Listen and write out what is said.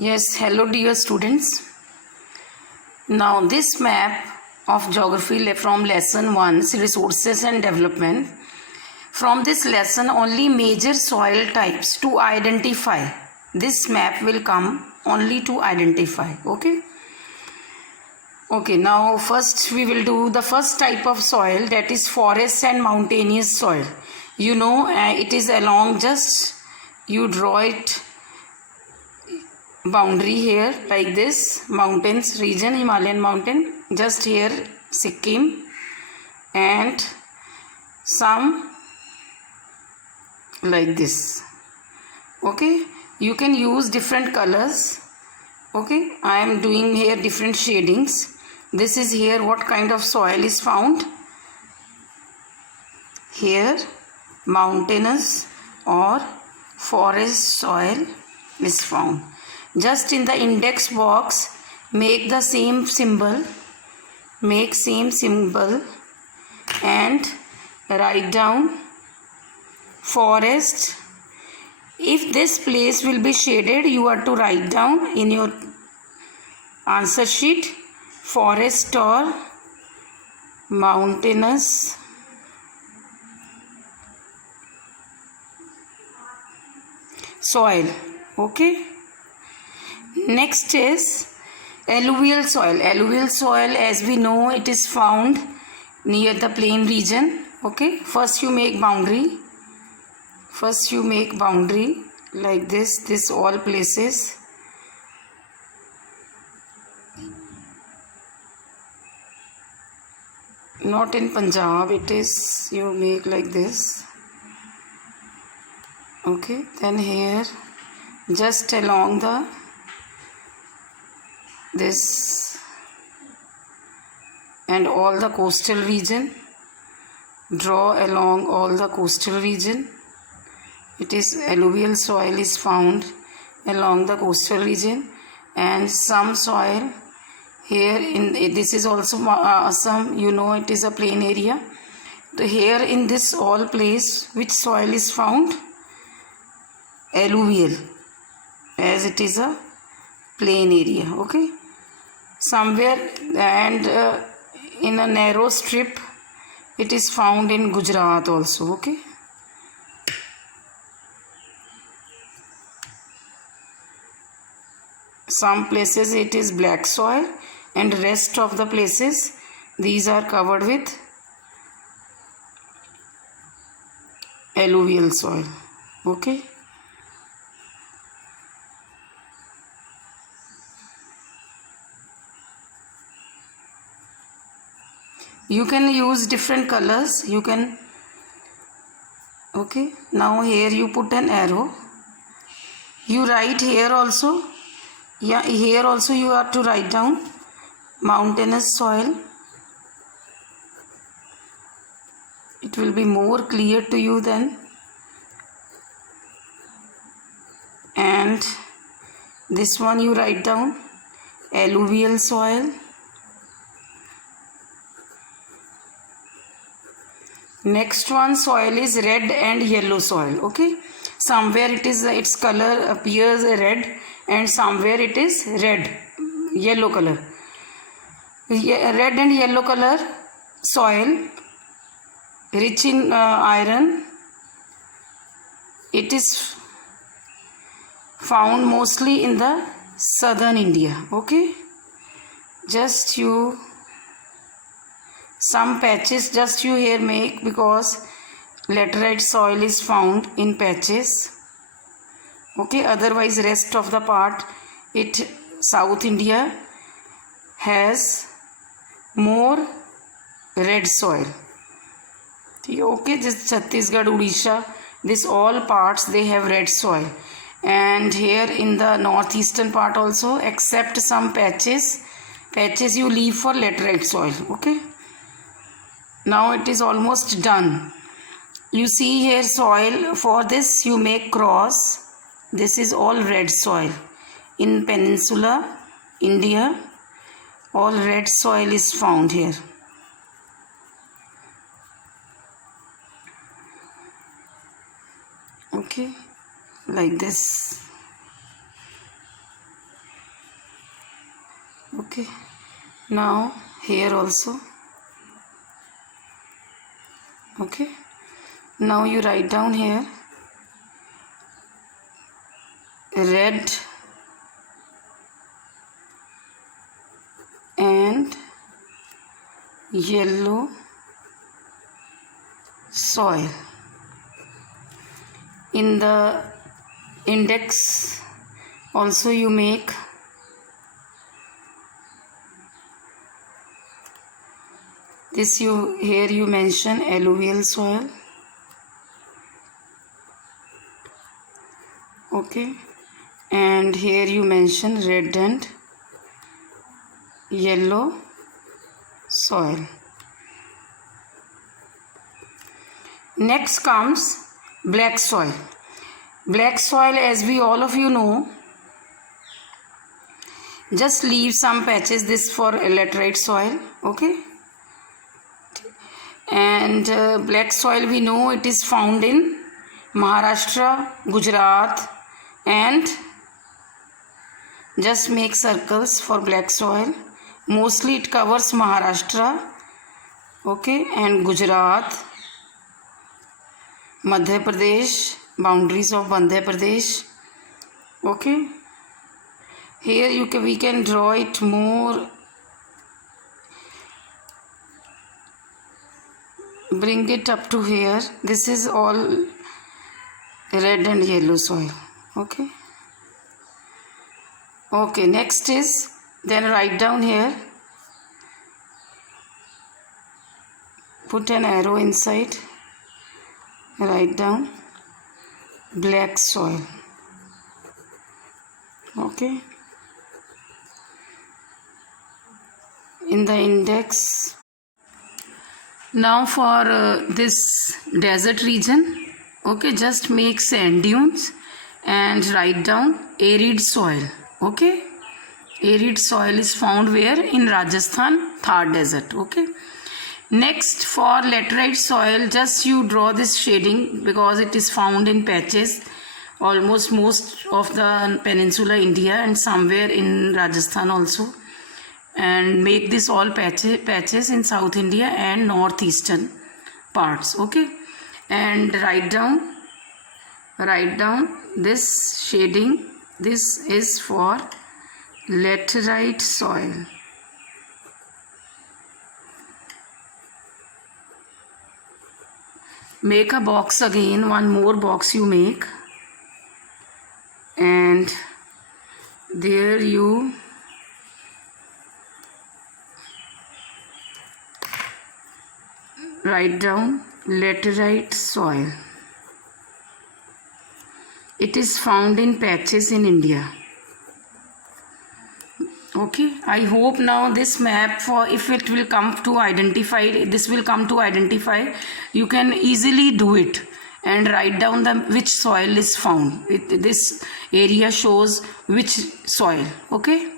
Yes, hello dear students. Now this map of geography from lesson 1 resources and development. From this lesson only major soil types to identify. This map will come only to identify. Okay, now first we will do the first type of soil, that is forest and mountainous soil. You know it is along, just you draw it boundary here like this, mountains region, Himalayan mountain, just here Sikkim, and some like this. Okay, you can use different colors. Okay, I am doing here different shadings. This is here what kind of soil is found here, mountainous or forest soil is found. Just in the index box make the same symbol, and write down forest. If this place will be shaded, you are to write down in your answer sheet forest or mountainous soil. Okay, next is alluvial soil. Alluvial soil, as we know, it is found near the plain region. Okay, first you make boundary like this all places. Not in Punjab, it is you make like this. Okay, then here just along the this and all the coastal region, draw along all the coastal region. It is alluvial soil is found along the coastal region, and some soil here in this is also Assam, you know it is a plain area. So here in this all place, which soil is found? Alluvial, as it is a plain area. Okay, somewhere, and in a narrow strip it is found in Gujarat also. Okay, some places it is black soil, and rest of the places these are covered with alluvial soil. Okay, you can use different colors, you can. Okay, now here you put an arrow, you write here also, yeah, here also you have to write down mountainous soil. It will be more clear to you then. And this one you write down alluvial soil. Next one soil is red and yellow soil. Okay, somewhere it is its color appears red, and somewhere it is yellow color. Red and yellow color soil rich in iron. It is found mostly in the southern India. Okay, just you some patches just you here make, because laterite soil is found in patches. Okay, otherwise rest of the part, it South India has more red soil. Okay, this Chhattisgarh, Odisha, this all parts they have red soil, and here in the northeastern part also, except some patches you leave for laterite soil. Okay, now it is almost done. You see here soil, for this you make cross. This is all red soil. In Peninsula India, all red soil is found here. Okay, like this. Okay, now here also. Okay, now you write down here red and yellow soil. In the index also you make this, here you mention alluvial soil. Okay, and here you mention red and yellow soil. Next comes black soil. Black soil, as we all of you know, just leave some patches, this for laterite soil. Okay, and black soil, we know it is found in Maharashtra, Gujarat, and just make circles for black soil. Mostly it covers Maharashtra, okay, and Gujarat, Madhya Pradesh, boundaries of Madhya Pradesh. Okay, here we can draw it more, bring it up to here. This is all red and yellow soil. Okay, okay, next is, then write down here, put an arrow inside, write down black soil. Okay, in the index. Now for this desert region, okay, just make sand dunes and write down arid soil. Okay, arid soil is found where? In Rajasthan, Thar desert. Okay, next for laterite soil, just you draw this shading because it is found in patches almost most of the peninsula India and somewhere in Rajasthan also, and make this all patches in South India and northeastern parts. Okay, and write down this shading. This is for laterite soil. Make a box again, one more box you make, and there you write down laterite soil. It is found in patches in India. Okay, I hope now this map, for if it will come to identify, this will come to identify, you can easily do it and write down which soil is found. This area shows which soil. Okay.